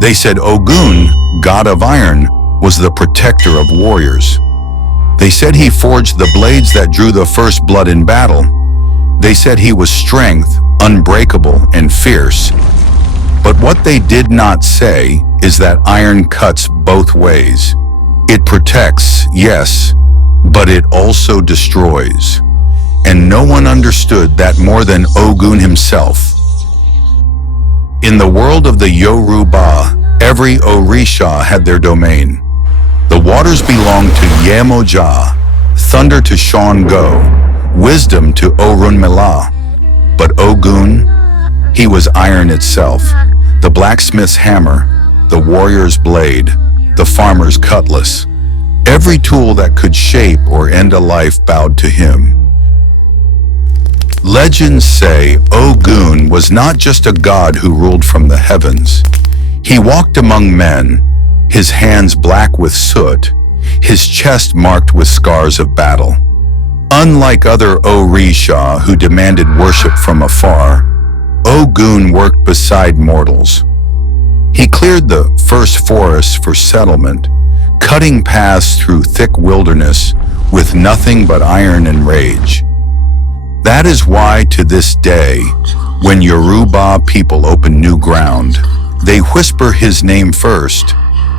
They said Ogun, god of iron, was the protector of warriors. They said he forged the blades that drew the first blood in battle. They said he was strength, unbreakable, and fierce. But what they did not say is that iron cuts both ways. It protects, yes, but it also destroys. And no one understood that more than Ogun himself. In the world of the Yoruba, every Orisha had their domain. The waters belonged to Yemoja, thunder to Shango, wisdom to Orunmila. But Ogun, he was iron itself, the blacksmith's hammer, the warrior's blade, the farmer's cutlass. Every tool that could shape or end a life bowed to him. Legends say Ogun was not just a god who ruled from the heavens. He walked among men, his hands black with soot, his chest marked with scars of battle. Unlike other Orisha who demanded worship from afar, Ogun worked beside mortals. He cleared the first forests for settlement, cutting paths through thick wilderness with nothing but iron and rage. That is why to this day, when Yoruba people open new ground, they whisper his name first,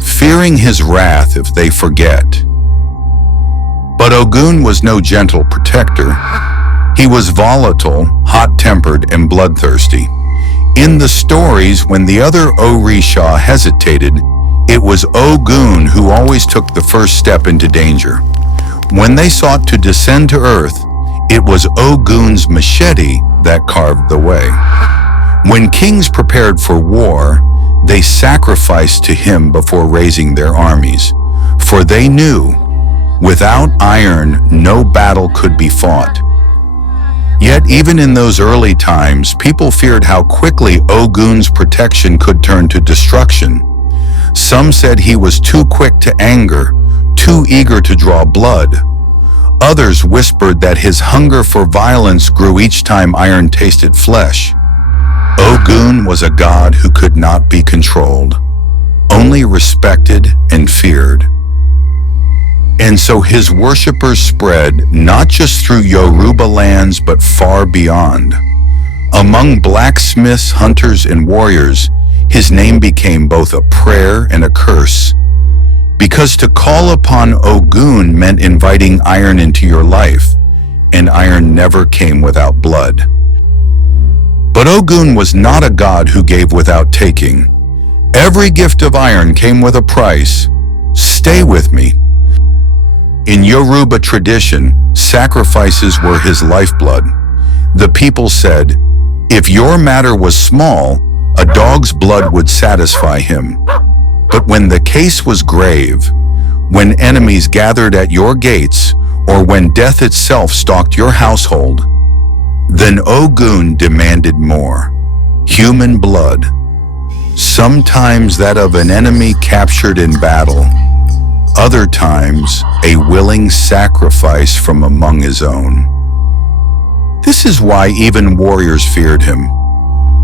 fearing his wrath if they forget. But Ogun was no gentle protector. He was volatile, hot-tempered, and bloodthirsty. In the stories, when the other Orisha hesitated, it was Ogun who always took the first step into danger. When they sought to descend to earth, it was Ogun's machete that carved the way. When kings prepared for war, they sacrificed to him before raising their armies, for they knew, without iron, no battle could be fought. Yet even in those early times, people feared how quickly Ogun's protection could turn to destruction. Some said he was too quick to anger, too eager to draw blood. Others whispered that his hunger for violence grew each time iron tasted flesh. Ogun was a god who could not be controlled, only respected and feared. And so his worshippers spread not just through Yoruba lands but far beyond. Among blacksmiths, hunters, and warriors, his name became both a prayer and a curse. Because to call upon Ogun meant inviting iron into your life, and iron never came without blood. But Ogun was not a god who gave without taking. Every gift of iron came with a price. Stay with me. In Yoruba tradition, sacrifices were his lifeblood. The people said, if your matter was small, a dog's blood would satisfy him. But when the case was grave, when enemies gathered at your gates, or when death itself stalked your household, then Ogun demanded more. Human blood, sometimes that of an enemy captured in battle, other times a willing sacrifice from among his own. This is why even warriors feared him.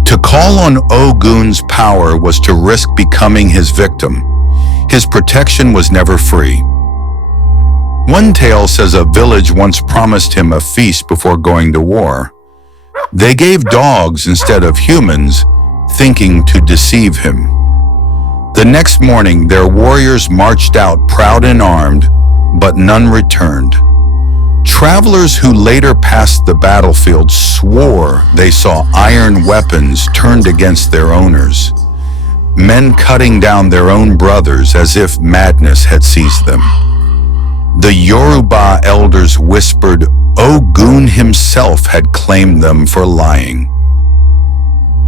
To call on Ogun's power was to risk becoming his victim. His protection was never free. One tale says a village once promised him a feast before going to war. They gave dogs instead of humans, thinking to deceive him. The next morning, their warriors marched out proud and armed, but none returned. Travelers who later passed the battlefield swore they saw iron weapons turned against their owners, men cutting down their own brothers as if madness had seized them. The Yoruba elders whispered Ogun himself had claimed them for lying.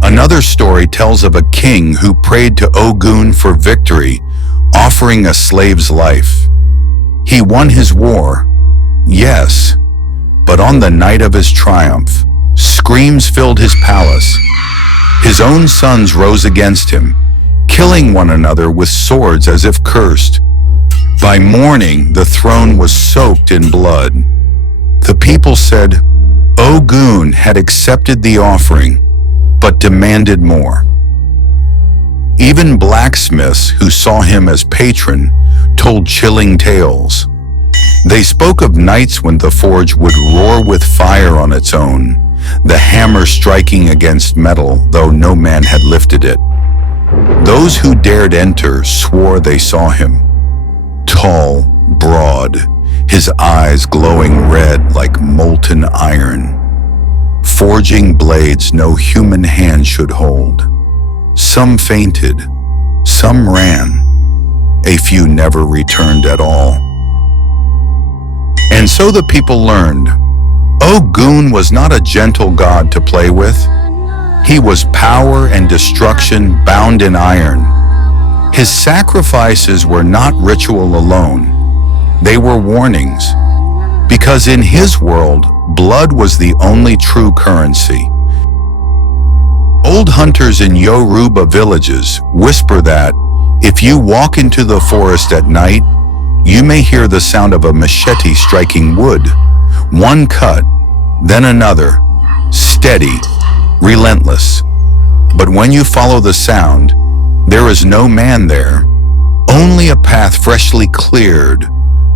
Another story tells of a king who prayed to Ogun for victory, offering a slave's life. He won his war, yes, but on the night of his triumph, screams filled his palace. His own sons rose against him, killing one another with swords as if cursed. By morning, the throne was soaked in blood. The people said Ogun had accepted the offering, but demanded more. Even blacksmiths who saw him as patron told chilling tales. They spoke of nights when the forge would roar with fire on its own, the hammer striking against metal though no man had lifted it. Those who dared enter swore they saw him. Tall, broad, his eyes glowing red like molten iron. Forging blades no human hand should hold. Some fainted, some ran. A few never returned at all. And so the people learned, Ogun was not a gentle god to play with. He was power and destruction bound in iron. His sacrifices were not ritual alone. They were warnings. Because in his world, blood was the only true currency. Old hunters in Yoruba villages whisper that if you walk into the forest at night, you may hear the sound of a machete striking wood. One cut, then another, steady, relentless. But when you follow the sound, there is no man there, only a path freshly cleared,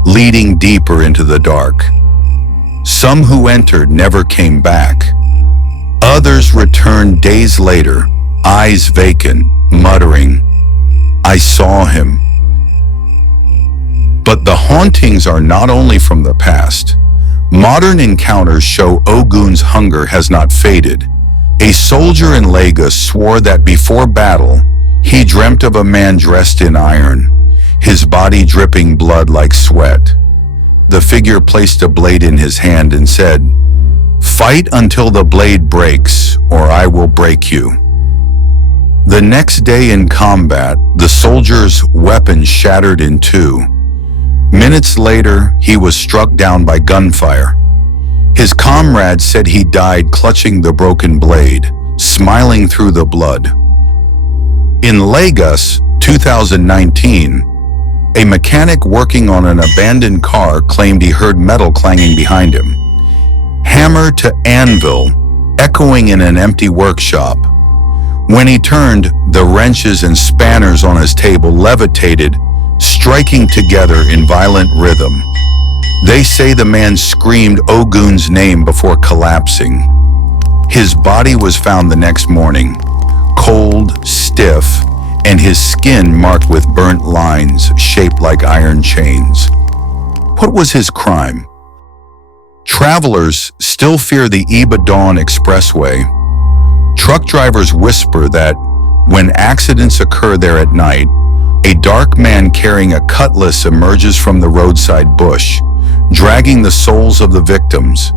leading deeper into the dark. Some who entered never came back. Others returned days later, eyes vacant, muttering, I saw him. But the hauntings are not only from the past. Modern encounters show Ogun's hunger has not faded. A soldier in Lagos swore that before battle, he dreamt of a man dressed in iron, his body dripping blood like sweat. The figure placed a blade in his hand and said, Fight until the blade breaks, or I will break you. The next day in combat, the soldier's weapon shattered in two. Minutes later, he was struck down by gunfire. His comrades said he died clutching the broken blade, smiling through the blood. In Lagos, 2019, a mechanic working on an abandoned car claimed he heard metal clanging behind him. Hammer to anvil, echoing in an empty workshop. When he turned, the wrenches and spanners on his table levitated, striking together in violent rhythm. They say the man screamed Ogun's name before collapsing. His body was found the next morning, cold, stiff, and his skin marked with burnt lines shaped like iron chains. What was his crime? Travelers still fear the Ibadan Expressway. Truck drivers whisper that when accidents occur there at night, a dark man carrying a cutlass emerges from the roadside bush, dragging the souls of the victims.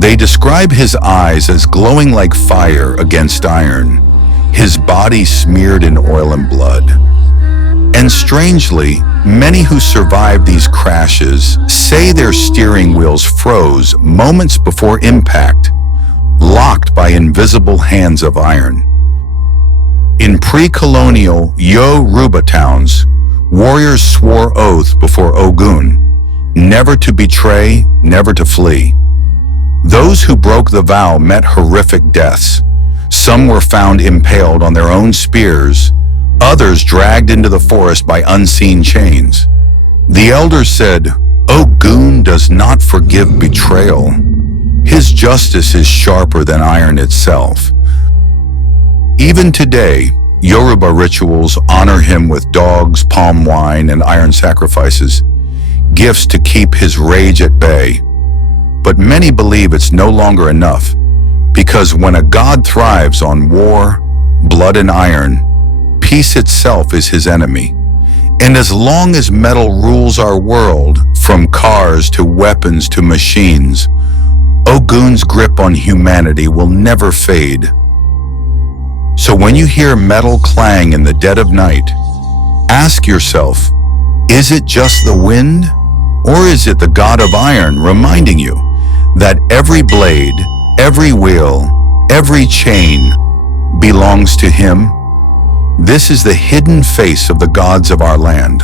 They describe his eyes as glowing like fire against iron, his body smeared in oil and blood. And strangely, many who survived these crashes say their steering wheels froze moments before impact, locked by invisible hands of iron. In pre-colonial Yoruba towns, warriors swore oaths before Ogun, never to betray, never to flee. Those who broke the vow met horrific deaths. Some were found impaled on their own spears, others dragged into the forest by unseen chains. The elders said, Ogun does not forgive betrayal. His justice is sharper than iron itself. Even today, Yoruba rituals honor him with dogs, palm wine, and iron sacrifices, gifts to keep his rage at bay. But many believe it's no longer enough, because when a god thrives on war, blood, and iron, peace itself is his enemy. And as long as metal rules our world, from cars to weapons to machines, Ogun's grip on humanity will never fade. So when you hear metal clang in the dead of night, ask yourself, is it just the wind? Or is it the god of iron reminding you that every blade, every wheel, every chain belongs to him? This is the hidden face of the gods of our land.